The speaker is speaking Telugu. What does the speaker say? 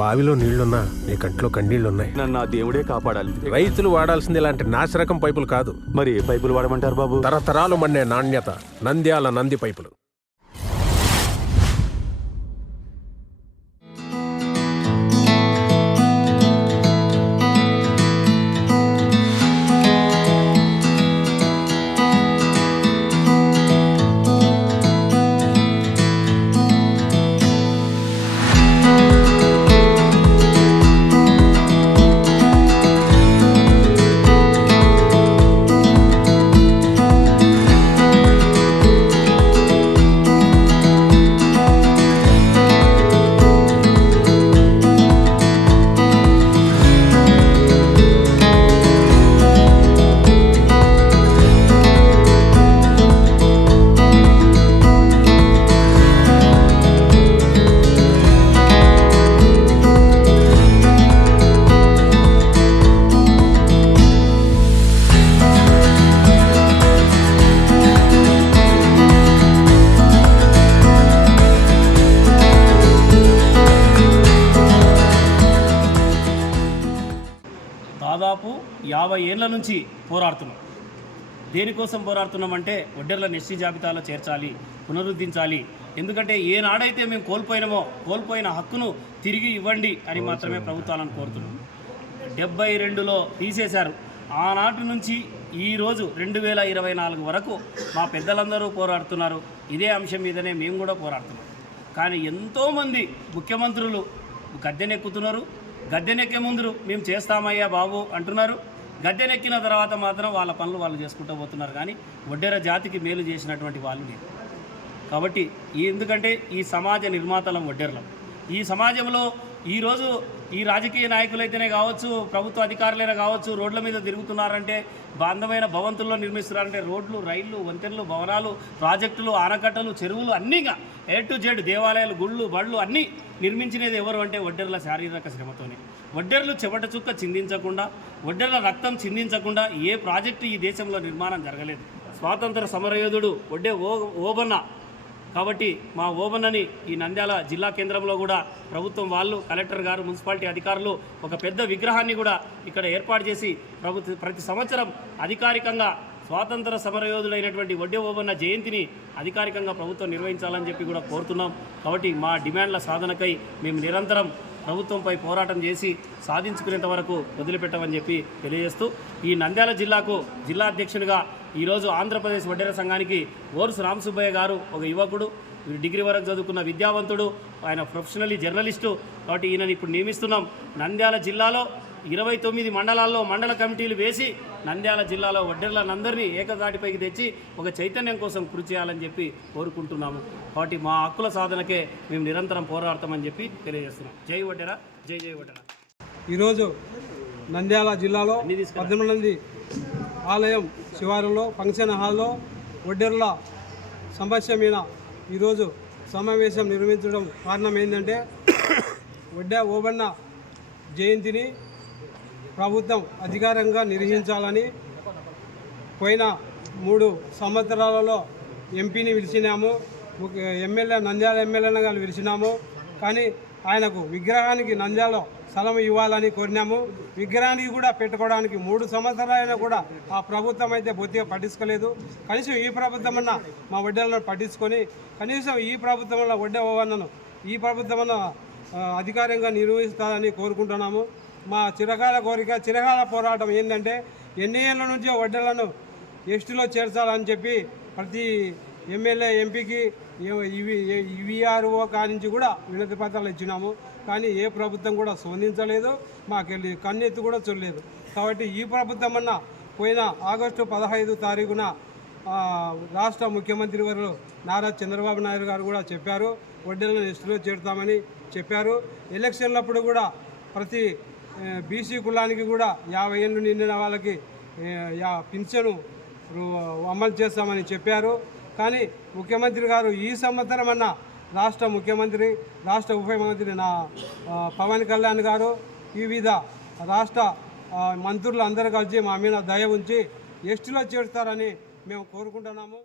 బావిలో నీళ్లున్నా నీ కంట్లో కన్నీళ్లున్నాయి. నన్ను ఆ దేవుడే కాపాడాలి. రైతులు వాడాల్సింది ఇలాంటి నాసిరకం పైపులు కాదు. మరి ఏ పైపులు వాడమంటారు బాబు? తరతరాలు మన్నే నాణ్యత నంద్యాల నంది పైపులు. దాదాపు 50 ఏళ్ల నుంచి పోరాడుతున్నాం. దేనికోసం పోరాడుతున్నామంటే ఒడ్డెర్లను ఎస్టీ జాబితాలో చేర్చాలి, పునరుద్ధరించాలి. ఎందుకంటే ఏనాడైతే మేము కోల్పోయిన హక్కును తిరిగి ఇవ్వండి అని మాత్రమే ప్రభుత్వాలను కోరుతున్నాం. 72లో తీసేశారు. ఆనాటి నుంచి ఈరోజు 2024 వరకు మా పెద్దలందరూ పోరాడుతున్నారు. ఇదే అంశం మీదనే మేము కూడా పోరాడుతున్నాం. కానీ ఎంతోమంది ముఖ్యమంత్రులు గద్దెనెక్కుతున్నారు. గద్దెనెక్కే ముందు మేము చేస్తామయ్యా బాబు అంటున్నారు. గద్దెనెక్కిన తర్వాత మాత్రం వాళ్ళ పనులు వాళ్ళు చేసుకుంటూ పోతున్నారు. కానీ ఒడ్డెర జాతికి మేలు చేసినటువంటి వాళ్ళు లేరు. కాబట్టి ఎందుకంటే ఈ సమాజ నిర్మాతలం ఒడ్డెర్లం. ఈ సమాజంలో ఈరోజు ఈ రాజకీయ నాయకులైతేనే కావచ్చు, ప్రభుత్వ అధికారులైనా కావచ్చు, రోడ్ల మీద తిరుగుతున్నారంటే, అందమైన భవంతుల్లో నిర్మిస్తున్నారంటే, రోడ్లు, రైళ్లు, వంతెనలు, భవనాలు, ప్రాజెక్టులు, ఆనకట్టలు, చెరువులు అన్నీగా A to Z దేవాలయాలు, గుళ్ళు, బళ్ళు అన్నీ నిర్మించినది ఎవరు అంటే ఒడ్డెర్ల శారీరక శ్రమతోనే. ఒడ్డెర్లు చెమట చుక్క చిందించకుండా, ఒడ్డెర్ల రక్తం చిందించకుండా ఏ ప్రాజెక్టు ఈ దేశంలో నిర్మాణం జరగలేదు. స్వాతంత్ర సమరయోధుడు ఒడ్డే ఓబన్న. కాబట్టి మా ఓబన్నని ఈ నంద్యాల జిల్లా కేంద్రంలో కూడా ప్రభుత్వం వాళ్ళు, కలెక్టర్ గారు, మున్సిపాలిటీ అధికారులు ఒక పెద్ద విగ్రహాన్ని కూడా ఇక్కడ ఏర్పాటు చేసి ప్రతి సంవత్సరం అధికారికంగా స్వాతంత్ర సమరయోధుడైనటువంటి ఒడ్డే ఓబన్న జయంతిని అధికారికంగా ప్రభుత్వం నిర్వహించాలని చెప్పి కూడా కోరుతున్నాం. కాబట్టి మా డిమాండ్ల సాధనకై మేము నిరంతరం ప్రభుత్వంపై పోరాటం చేసి సాధించుకునేంత వరకు వదిలిపెట్టమని చెప్పి తెలియజేస్తూ, ఈ నంద్యాల జిల్లాకు జిల్లా అధ్యక్షునిగా ఈరోజు ఆంధ్రప్రదేశ్ వడ్డెర సంఘానికి ఓర్సు రామసుబ్బయ్య గారు ఒక యువకుడు, డిగ్రీ వరకు చదువుకున్న విద్యావంతుడు, ఆయన ప్రొఫెషనల్లీ జర్నలిస్టు. కాబట్టి ఈయనని ఇప్పుడు నియమిస్తున్నాం. నంద్యాల జిల్లాలో 29 మండలాల్లో మండల కమిటీలు వేసి నంద్యాల జిల్లాలో ఒడ్డెర్లందరినీ ఏకదాటిపైకి తెచ్చి ఒక చైతన్యం కోసం కృషి చేయాలని చెప్పి కోరుకుంటున్నాము. కాబట్టి మా హక్కుల సాధనకే మేము నిరంతరం పోరాడతామని చెప్పి తెలియజేస్తున్నాం. జై ఒడ్డెర, జై జై ఒడ్డెర. ఈరోజు నంద్యాల జిల్లాలో 18 ఆలయం శివారులో ఫంక్షన్ హాల్లో ఒడ్డెర్ల సమస్య మీద ఈరోజు సమావేశం నిర్వహించడం కారణం ఏంటంటే, ఒడ్డే ఓబన్న జయంతిని ప్రభుత్వం అధికారంగా నిర్వహించాలని పోయిన 3 సంవత్సరాలలో ఎంపీని పిలిచినాము, ఎమ్మెల్యే నంద్యాల ఎమ్మెల్యేగా పిలిచినాము. కానీ ఆయనకు విగ్రహానికి నంద్యాల స్థలం ఇవ్వాలని కోరినాము. విగ్రహానికి కూడా పెట్టుకోవడానికి 3 సంవత్సరాలైనా కూడా ఆ ప్రభుత్వం అయితే బొత్తిగా పట్టించుకోలేదు. కనీసం ఈ ప్రభుత్వం అన్న మా ఒడ్డెలను పట్టించుకొని, కనీసం ఈ ప్రభుత్వంలో ఒడ్డే ఓవన్నను ఈ ప్రభుత్వం అధికారంగా నిర్వహిస్తారని కోరుకుంటున్నాము. మా చిరకాల కోరిక, చిరకాల పోరాటం ఏంటంటే, ఎన్ని ఏళ్ళ నుంచో ఒడ్డెలను ఎస్టీలో చేర్చాలని చెప్పి ప్రతి ఎమ్మెల్యే ఎంపీకి ఈవీఆర్ఓ కానించి కూడా వినతి పత్రాలు ఇచ్చినాము. కానీ ఏ ప్రభుత్వం కూడా స్పందించలేదు, మాకెళ్ళి కన్నెత్తి కూడా చూడలేదు. కాబట్టి ఈ ప్రభుత్వం అన్న పోయిన ఆగస్టు 15 తారీఖున రాష్ట్ర ముఖ్యమంత్రి వారు నారా చంద్రబాబు నాయుడు గారు కూడా చెప్పారు, ఒడ్డెలను ఎస్టీలో చేరుతామని చెప్పారు. ఎలక్షన్లప్పుడు కూడా ప్రతి బీసీ కులానికి కూడా 50 ఏళ్ళు నిండిన వాళ్ళకి పింఛను అమలు చేస్తామని చెప్పారు. కానీ ముఖ్యమంత్రి గారు ఈ సంవత్సరం అన్న రాష్ట్ర ముఖ్యమంత్రి, రాష్ట్ర ఉప ముఖ్యమంత్రి పవన్ కళ్యాణ్ గారు వివిధ రాష్ట్ర మంత్రులు అందరూ కలిసి మా మీద దయ ఉంచి ఎస్టీలో చేరుస్తారని మేము కోరుకుంటున్నాము.